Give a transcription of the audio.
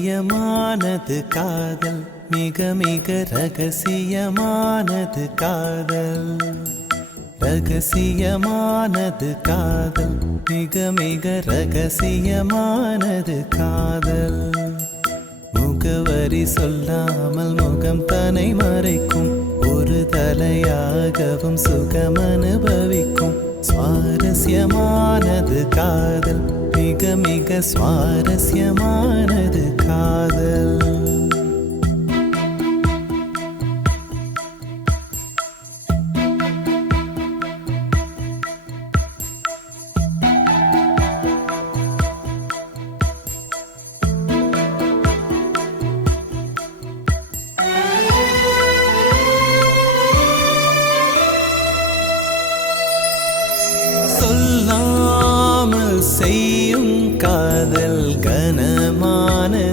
ரகசியமானது காதல் மிக மிக ரகசியமானது காதல் ரகசியமானது காதல் மிக மிக ரகசியமானது காதல் முகவரி சொல்லாமல் முகம் தனை மறைக்கும் ஒரு தலையாகவும் சுகம் அனுபவிக்கும் சுவாரஸ்யமானது காதல் மிக மிக சுவாரஸ்யமானது கா செய்யும் காதல் கனமானது